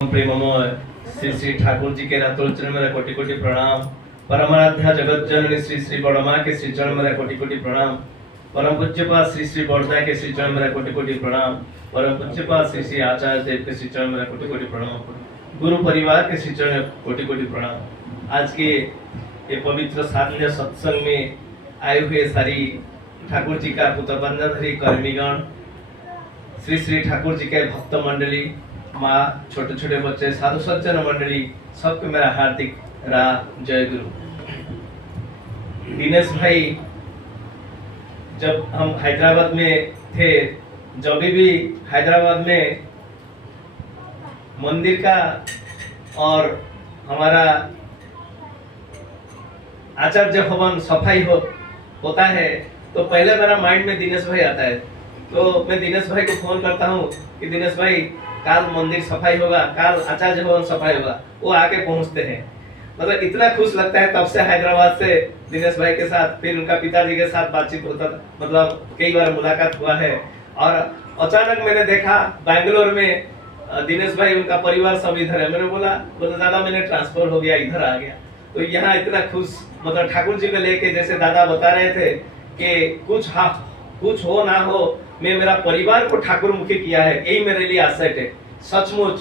प्रेममय श्री श्री ठाकुर जी के रातोल चरण मेरा कोटि कोटि प्रणाम। परमाराध्या जगत जननी श्री श्री बड़मा के श्री चरण मेरा कोटि कोटि प्रणाम। परम पूज्यपाद श्री श्री बड़दा के श्री चरण मेरा कोटि कोटि प्रणाम। परम पूज्यपाद श्री श्री आचार्य देव के श्री चरण मेरा कोटि कोटि प्रणाम। गुरु परिवार के श्री चरण कोटि कोटि प्रणाम। आज के ये पवित्र साधन्य सत्संग में आए हुए सारी ठाकुर जी का पुत्रबंधनधारी कर्मीगण, श्री श्री ठाकुर जी के भक्त मंडली, माँ, छोटे छोटे बच्चे, साधु सज्जन मंडली, सबको मेरा हार्दिक जय गुरु। दिनेश भाई, जब हम हैदराबाद में थे, जब भी हैदराबाद में मंदिर का और हमारा आचार्य भवन सफाई होता है तो पहले मेरा माइंड में दिनेश भाई आता है। तो मैं दिनेश भाई को फोन करता हूँ कि दिनेश भाई, काल मंदिर सफाई होगा, काल आचार्य भवन सफाई होगा। वो आके पहुंचते हैं। मतलब इतना खुश लगता है। तब से हैदराबाद से दिनेश भाई के साथ, फिर उनका पिताजी के साथ बातचीत होता था, मतलब कई बार मुलाकात हुआ है। और अचानक मैंने देखा बैंगलोर में दिनेश भाई, उनका परिवार सब इधर है। मैंने बोला दादा, मैंने ट्रांसफर हो गया, इधर आ गया। तो यहाँ इतना खुश, मतलब ठाकुर जी को लेके, जैसे दादा बता रहे थे कि कुछ हो ना हो, मैं मेरा परिवार को ठाकुर मुखी किया है, यही मेरे लिए आसेट है। सचमुच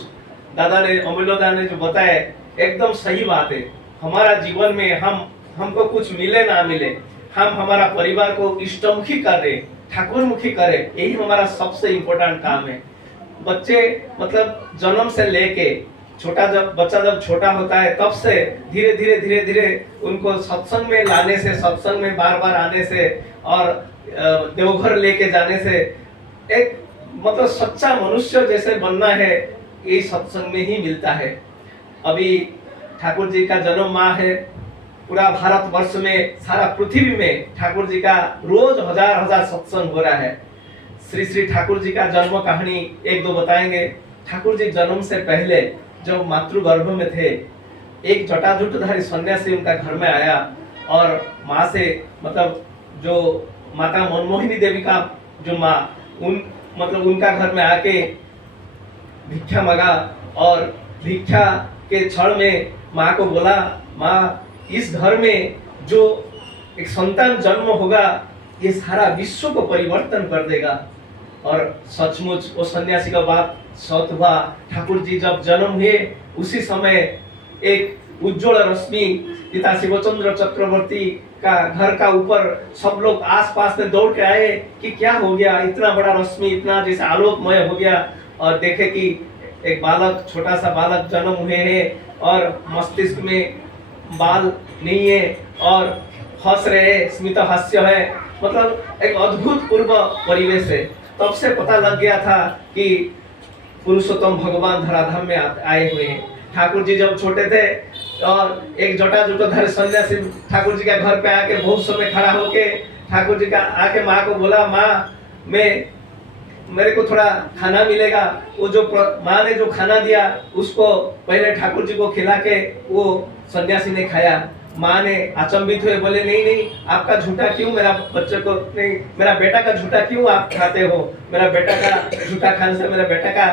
दादा ने, अमूल्यदा ने जो बताया, एकदम सही बात है। हमारा जीवन में हमको कुछ मिले ना मिले, हम हमारा परिवार को इष्टमुखी करें, ठाकुर मुखी करें, यही हमारा सबसे इम्पोर्टेंट काम है। बच्चे मतलब जन्म से लेके बच्चा जब छोटा होता है, तब से धीरे धीरे उनको सत्संग में लाने से, सत्संग में बार बार आने से और देवघर लेके जाने से, एक मतलब सच्चा मनुष्य जैसे बनना है, ये सत्संग में ही मिलता है। अभी ठाकुर जी का जन्म माह है। पूरा भारत वर्ष में, सारा पृथ्वी में ठाकुर जी का रोज हजार सत्संग हो रहा है। श्री श्री ठाकुर जी का जन्म कहानी एक दो बताएंगे। ठाकुर जी जन्म से पहले जब मातृगर्भ में थे, एक जटाजुटधारी सन्यासी उनका घर में आया और माँ से, मतलब जो माता मनमोहिनी देवी का जो माँ, उनका घर में आके भिक्षा मांगा और भिक्षा के क्षण में माँ को बोला, माँ, इस घर में जो एक संतान जन्म होगा, ये सारा विश्व को परिवर्तन कर देगा। और सचमुच वो सन्यासी का बात सत हुआ। ठाकुर जी जब जन्म हुए, उसी समय एक उज्जवल रश्मि पिता शिवचंद्र चक्रवर्ती का घर का ऊपर, सब लोग आसपास में दौड़ के आए कि क्या हो गया, इतना बड़ा रश्मि, इतना जैसे आलोकमय हो गया। और देखे कि एक बालक, छोटा सा बालक जन्म हुए हैं और मस्तिष्क में बाल नहीं है और हंस रहे, स्मित हास्य है, मतलब एक अद्भुत पूर्व परिवेश है। तब से पता लग गया था कि पुरुषोत्तम भगवान धराधाम में आए हुए हैं। ठाकुर जी जब छोटे थे और एक जटाजुटधारी सन्यासी ठाकुर जी के घर पे आके बहुत समय खड़ा होके ठाकुर जी का आके माँ को बोला, माँ, मेरे को थोड़ा खाना मिलेगा। वो जो माँ ने जो खाना दिया, उसको पहले ठाकुर जी को खिला के वो सन्यासी ने खाया। माँ ने अचंभित हुए, बोले, नहीं, आपका झूठा क्यों, मेरा बच्चे को नहीं, मेरा बेटा का झूठा क्यों आप खाते हो? मेरा बेटा का झूठा खाने से मेरा बेटा का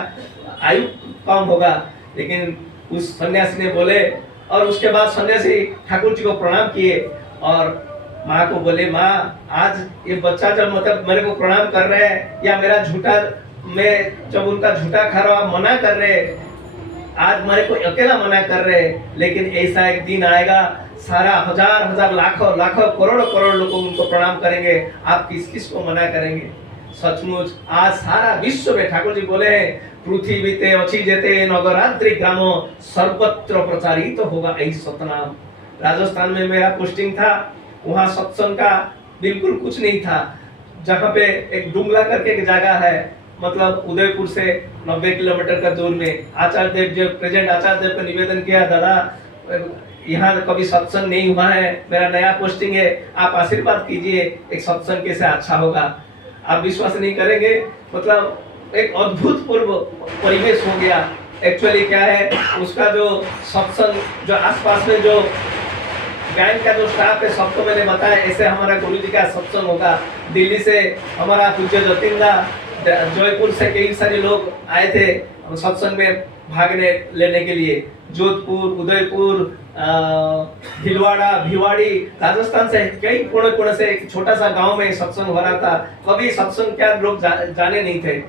आयु कम होगा। लेकिन उस सन्यासी ने बोले, और उसके बाद सन्यासी ठाकुर जी को प्रणाम किए और माँ को बोले, माँ, आज ये बच्चा जब मतलब मेरे को प्रणाम कर रहे हैं, या मेरा झूठा, मैं जब उनका झूठा खा रहा हूँ, मना कर रहे, आज मेरे को अकेला मना कर रहे, लेकिन ऐसा एक दिन आएगा, सारा हजार लाखों करोड़ लोग उनको प्रणाम करेंगे, आप किस को मना करेंगे? सचमुच आज सारा विश्व में ठाकुर जी बोले हैं, पृथ्वीते अच्छी जेते नगराद्रि ग्रामो सर्वत्र प्रचारित तो होगा यही सतनाम। राजस्थान में मेरा पोस्टिंग था, वहाँ सत्संग का बिल्कुल कुछ नहीं था। जहाँ पे एक डुंगला करके एक जगह है, मतलब उदयपुर से 90 किलोमीटर का दूर में, आचार्य देव जो प्रेजेंट आचार्य देव को निवेदन किया, दादा यहाँ कभी सत्संग नहीं हुआ है, मेरा नया पोस्टिंग है, आप आशीर्वाद कीजिए, एक सत्संग कैसे अच्छा होगा। आप विश्वास नहीं करेंगे, मतलब एक अद्भुत पूर्व परिवेश हो गया। एक्चुअली क्या है, उसका जो सत्संग, जो आसपास में जो बैंक का जो स्टाफ है, सबको मैंने बताया ऐसे हमारा गुरु जी का सत्संग होगा। दिल्ली से हमारा पूज्य जतिन दा, जयपुर से कई सारे लोग आए थे सत्संग में भागने लेने के लिए। जोधपुर, उदयपुर, भीलवाड़ा, भिवाड़ी, राजस्थान से कई कोने कोने से एक छोटा सा गांव में सत्संग हो रहा था। कभी सत्संग क्या लोग जाने नहीं थे।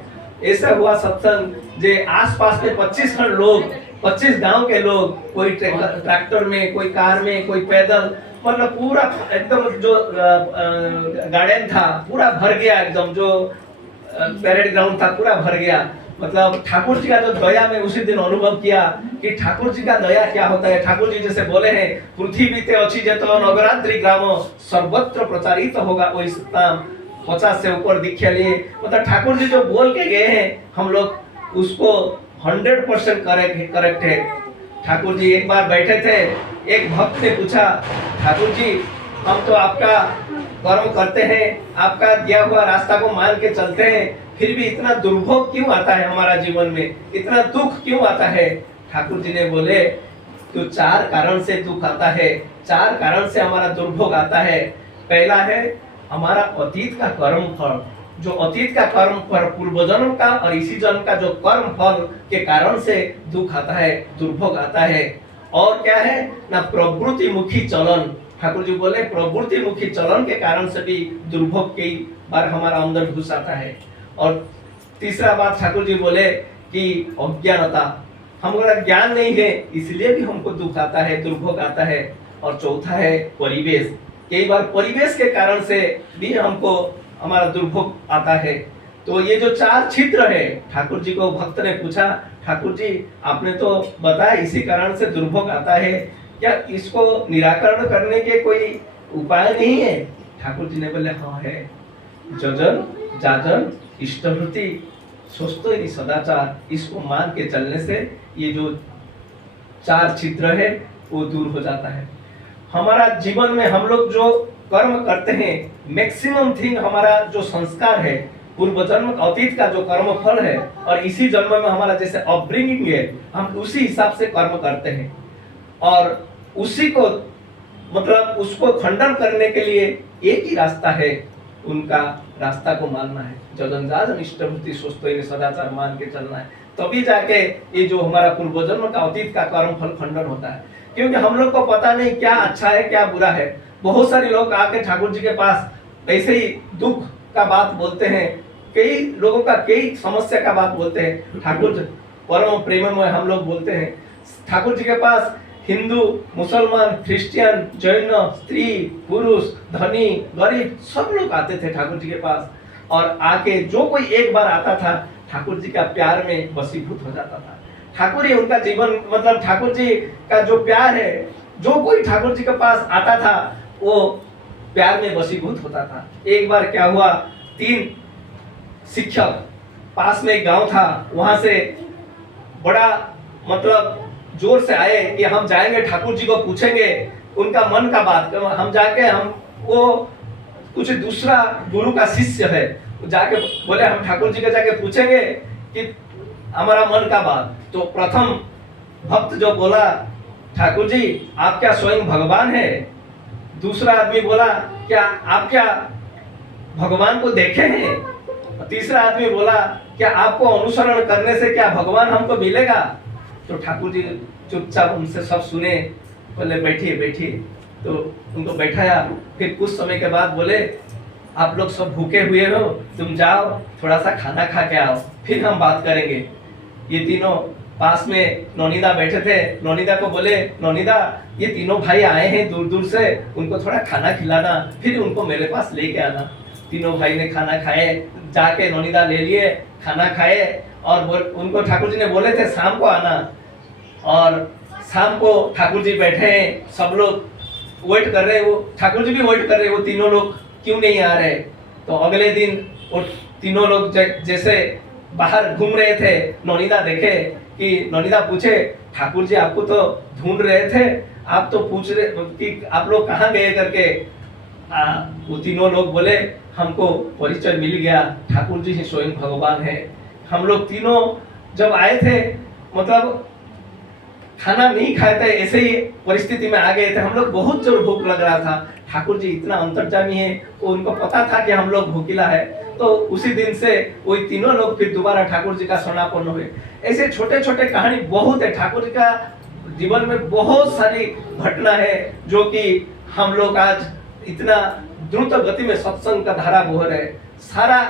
ऐसा हुआ सत्संग जे आसपास में 25 लोग, 25 गांव के लोग, कोई ट्रैक्टर में, कोई कार में, कोई पैदल, मतलब पूरा एकदम जो गार्डन था पूरा भर गया, एकदम जो पैरेड ग्राउंड था पूरा भर गया। मतलब ठाकुर जी का जो दया में उसी दिन अनुभव किया कि ठाकुर जी का दया क्या होता है। ठाकुर जी जैसे बोले हैं, पृथ्वी ते अच्छी जेतो नवरात्रि ग्राम सर्वत्र प्रचारित होगा वही सत्ताम। 50 से ऊपर दीक्षा लिए, मतलब ठाकुर जी जो बोल के गए हैं हम लोग उसको 100% करेक्ट है। ठाकुर जी एक बार बैठे थे, एक भक्त ने पूछा, ठाकुर जी हम तो आपका कर्म करते हैं, आपका दिया हुआ रास्ता को मान के चलते हैं, फिर भी इतना दुर्भोग क्यों आता है हमारा जीवन में, इतना दुख क्यों आता है। ठाकुर जी ने बोले तो 4 कारण से दुख आता है, 4 कारण से हमारा दुर्भोग आता है। पहला है हमारा अतीत का कर्म फल, जो अतीत का कर्म फल पूर्व जन्म का और इसी जन्म का जो कर्म फल के कारण से दुख आता है, दुर्भोग आता है। और क्या है ना, प्रवृत्ति मुखी चलन। ठाकुर जी बोले प्रवृत्ति मुखी चलन के कारण से भी दुर्भोग कई बार हमारा अंदर घुस आता है। और तीसरा बात ठाकुर जी बोले कि अज्ञानता, हमारा ज्ञान नहीं है इसलिए भी हमको दुख आता है, दुर्भोग आता है। और चौथा है परिवेश, कई बार परिवेश के कारण से भी हमको हमारा दुर्भोग आता है। तो ये जो 4 छिद्र है, ठाकुर जी को भक्त ने पूछा, ठाकुर जी आपने तो बताया इसी कारण से दुर्भोग आता है, क्या इसको निराकरण करने के कोई उपाय नहीं है। ठाकुर जी ने बोले हाँ है, जजन जाजन इष्टवृत्ति स्वस्थ सदाचार, इसको मान के चलने से ये जो 4 छिद्र है वो दूर हो जाता है। हमारा जीवन में हम लोग जो कर्म करते हैं, मैक्सिमम थिंग हमारा जो संस्कार है, पूर्व जन्म अतीत का जो कर्म फल है और इसी जन्म में हमारा जैसे अपब्रिंगिंग है, हम उसी हिसाब से कर्म करते हैं। और उसी को मतलब उसको खंडन करने के लिए एक ही रास्ता है, उनका रास्ता को मानना है। जगन्नाथ इष्टवृत्ति स्वस्थ सदाचार मान के चलना है, तभी जाके ये जो हमारा पूर्व जन्म का अतीत का कर्म फल खंडन होता है। क्योंकि हम लोग को पता नहीं क्या अच्छा है क्या बुरा है। बहुत सारे लोग आके ठाकुर जी के पास ऐसे ही दुख का बात बोलते हैं, कई लोगों का कई समस्या का बात बोलते हैं। ठाकुर परम प्रेममय हम लोग बोलते हैं। ठाकुर जी के पास हिंदू, मुसलमान, क्रिश्चियन, जैन, स्त्री, पुरुष, धनी, गरीब सब लोग आते थे ठाकुर जी के पास। और आके जो कोई एक बार आता था ठाकुर जी का प्यार में वशीभूत हो जाता था। ठाकुर ही उनका जीवन, मतलब ठाकुर जी का जो प्यार है, जो कोई ठाकुर जी के पास आता था वो प्यार में वशीभूत होता था। एक बार क्या हुआ, 3 शिक्षक, पास में एक गांव था, वहां से बड़ा मतलब जोर से आए कि हम जाएंगे ठाकुर जी को पूछेंगे उनका मन का बात। हम जाके हम वो कुछ दूसरा गुरु का शिष्य है, जाके बोले हम ठाकुर जी के जाके पूछेंगे कि हमारा मन का बात। तो प्रथम भक्त जो बोला, ठाकुर जी आप क्या स्वयं भगवान है। दूसरा आदमी बोला क्या आप क्या भगवान को देखे हैं। तीसरा आदमी बोला क्या आपको अनुसरण करने से क्या भगवान हमको मिलेगा। तो ठाकुर जी चुपचाप उनसे सब सुने, बोले बैठिए बैठिए। तो उनको बैठाया। फिर कुछ समय के बाद बोले आप लोग सब भूखे हुए हो, तुम जाओ थोड़ा सा खाना खा के आओ, फिर हम बात करेंगे। ये तीनों पास में नौनिदा बैठे थे। नौनिदा को बोले नौनिदा ये तीनों भाई आए हैं दूर दूर से, उनको थोड़ा खाना खिलाना, फिर उनको मेरे पास लेके आना। तीनों भाई ने खाना खाए, जाके नौनिदा ले लिए, खाना खाए। और उनको ठाकुर जी ने बोले थे शाम को आना। और शाम को ठाकुर जी बैठे हैं, सब लोग वेट कर रहे हैं, वो ठाकुर जी भी वेट कर रहे हैं, वो तीनों लोग क्यों नहीं आ रहे। तो अगले दिन वो तीनों लोग जैसे बाहर घूम रहे थे, नौनिदा देखे कि नौनिदा पूछे ठाकुर जी आपको तो ढूंढ रहे थे, आप तो पूछ रहे कि आप लोग कहाँ गए करके। वो तीनों लोग बोले हमको परिचय मिल गया, ठाकुर जी ही स्वयं भगवान है। हम लोग तीनों जब आए थे, मतलब खाना नहीं खाए थे, ऐसे ही परिस्थिति में आ गए थे, हम लोग बहुत जोर भूख लग रहा था। ठाकुर जी इतना अंतर्जामी है, तो उनको पता था कि हम लोग भूखिला है, तो उसी दिन से वही तीनों लोग फिर दोबारा ठाकुर जी का शरणापन्न हुए। ऐसे छोटे छोटे कहानी बहुत है, ठाकुर जी का जीवन में बहुत सारी घटना है जो कि हम लोग आज इतना द्रुत गति में सत्संग का धारा बह रहे। सारा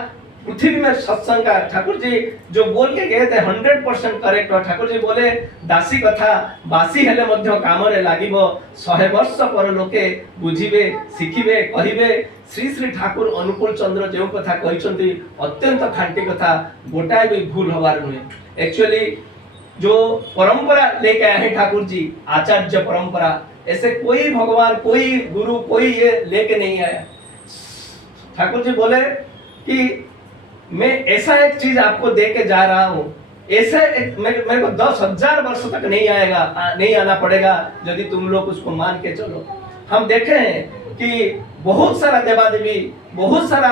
पृथ्वी में सत्संग का ठाकुर जी जो बोल के गए थे 100% करेक्ट। और ठाकुर जी बोले दासी कथा बासी हेले मध्य कामरे लागिबो 100 वर्ष पर लोके बुझिबे शिखिबे कहिबे। श्री श्री ठाकुर अनुकूल चंद्र जो कथा कहिसंती अत्यंत खांटी कथा, गोटाए भी भूल हबार नुहे। एक्चुअली जो परंपरा लेके आए हैं ठाकुर जी, आचार्य परंपरा, ऐसे कोई भगवान कोई गुरु कोई ये लेके नहीं आया। ठाकुर जी बोले कि मैं ऐसा एक चीज आपको दे के जा रहा हूँ, ऐसे मेरे को 10,000 वर्ष तक नहीं आएगा, नहीं आना पड़ेगा यदि तुम लोग उसको मान के चलो। हम देखे हैं कि बहुत सारा देवा देवी, बहुत सारा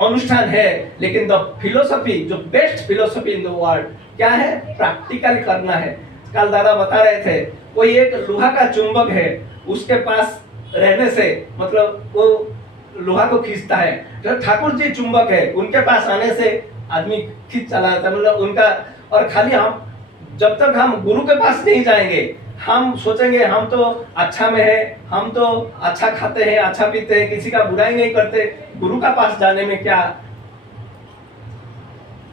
अनुष्ठान है, लेकिन द फिलोसफी जो best philosophy in the world क्या है? प्रैक्टिकल करना है। कल दादा बता रहे थे, कोई एक लोहा का चुंबक है, उसके पास रहने से मतलब वो लोहा को खींचता है। तो ठाकुर जी चुंबक है, उनके पास आने से आदमी खींच चला जाता है, मतलब उनका। और खाली हम जब तक हम गुरु के पास नहीं जाएंगे, हम सोचेंगे हम तो अच्छा में है, हम तो अच्छा खाते हैं, अच्छा पीते हैं, किसी का बुराई नहीं करते, गुरु का पास जाने में क्या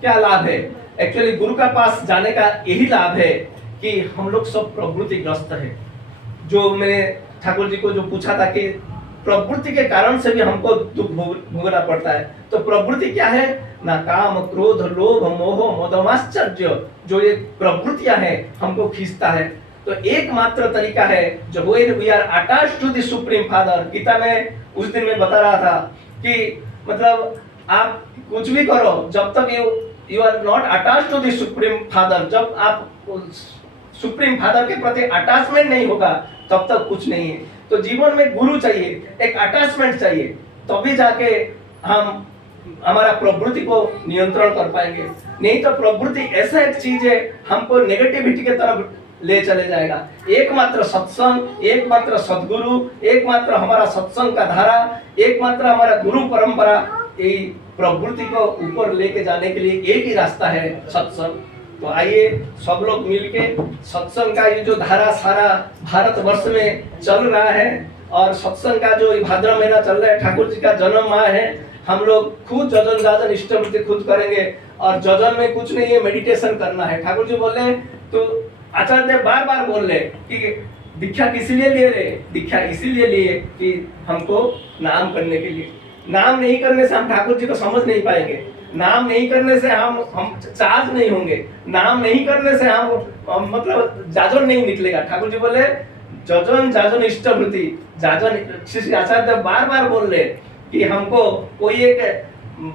क्या लाभ है? एक्चुअली गुरु का पास जाने का यही लाभ है कि हम लोग सब प्रवृत्तिग्रस्त है। जो मैंने ठाकुर जी को जो पूछा था कि प्रवृत्ति के कारण से भी हमको दुख भोगना पड़ता है, तो प्रवृत्ति क्या है ना? काम क्रोध लोभ मोह मदमाश्चर्य, जो ये प्रवृत्तियां हैं हमको खींचता है। तो एकमात्र तरीका है जो we are attached to the supreme father. Gita में उस दिन मैं बता रहा था कि मतलब आप कुछ भी करो, जब तक you are not attached to the supreme father, जब आप सुप्रीम फादर के प्रति अटैचमेंट नहीं होगा तब तक कुछ नहीं है। तो जीवन में गुरु चाहिए, एक अटैचमेंट चाहिए, तभी जाके हम हमारा प्रवृत्ति को नियंत्रण कर पाएंगे। नहीं तो प्रवृत्ति ऐसा एक चीज है हमको नेगेटिविटी की तरफ ले चले जाएगा। एकमात्र सत्संग, एकमात्र सदगुरु, एकमात्र हमारा सत्संग का धारा, एकमात्र हमारा गुरु परंपरा, यही प्रवृत्ति को ऊपर लेके जाने के लिए एक ही रास्ता है, सत्संग। तो आइए सब लोग मिलके सत्संग का ये जो धारा सारा भारतवर्ष में चल रहा है, और सत्संग का जो भाद्र महीना चल रहा है, ठाकुर जी का जन्म माह है, हम लोग खुद जजन जाजन इष्टवृत्ति खुद करेंगे। और जजन में कुछ नहीं है, मेडिटेशन करना है। ठाकुर जी बोले तो आचार्य बार बार बोल रहे कि दीक्षा किस लिए ले रहे? दीक्षा इसीलिए लिए कि हमको नाम करने के लिए। नाम नहीं करने से हम ठाकुर जी को समझ नहीं पाएंगे, नाम नहीं करने से हम चार्ज नहीं होंगे, नाम नहीं करने से हम मतलब जाजन नहीं निकलेगा। ठाकुर जी बोले जजन जाजन इष्टवृत्ति, जाजन। श्री आचार्य बार बार बोल रहे कि हमको कोई एक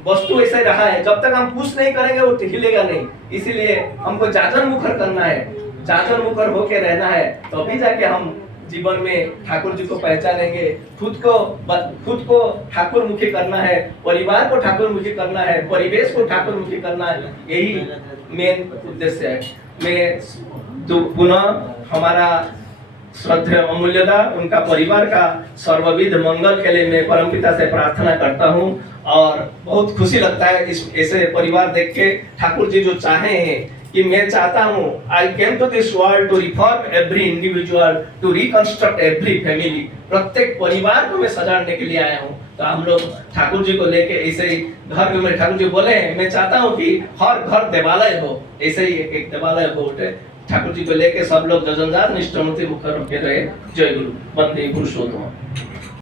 वस्तु ऐसे रहा है, जब तक हम पुश नहीं करेंगे वो हिलेगा नहीं, इसीलिए हमको जाजन मुखर करना है, जाजन मुखर होके रहना है, तभी जाके हम जीवन में ठाकुर जी को पहचानेंगे। खुद को ठाकुर मुखी करना है, परिवार को ठाकुर मुखी करना है, परिवेश को ठाकुर मुखी करना है, यही मेन उद्देश्य है। मैं पुनः हमारा श्रद्धेय अमूल्यदा उनका परिवार का सर्वविध मंगल के लिए मैं परमपिता से प्रार्थना करता हूँ। और बहुत खुशी लगता है इस ऐसे परिवार देख के। ठाकुर जी जो चाहे हैं कि मैं चाहता हूँ, I came to this world to reform every individual, to reconstruct every family. प्रत्येक परिवार को मैं सजाने के लिए आया हूँ। तो हम लोग ठाकुर जी को लेके ऐसे ही घर में, मेरे ठाकुर जी बोले हैं मैं चाहता हूँ कि हर घर देवालय हो, ऐसे ही एक देवालय हो उठे। ठाकुर जी को लेके सब लोग जजनदार निष्ठा मुखर होके रहे। जय गुरु, वंदे पुरुषोत्तम।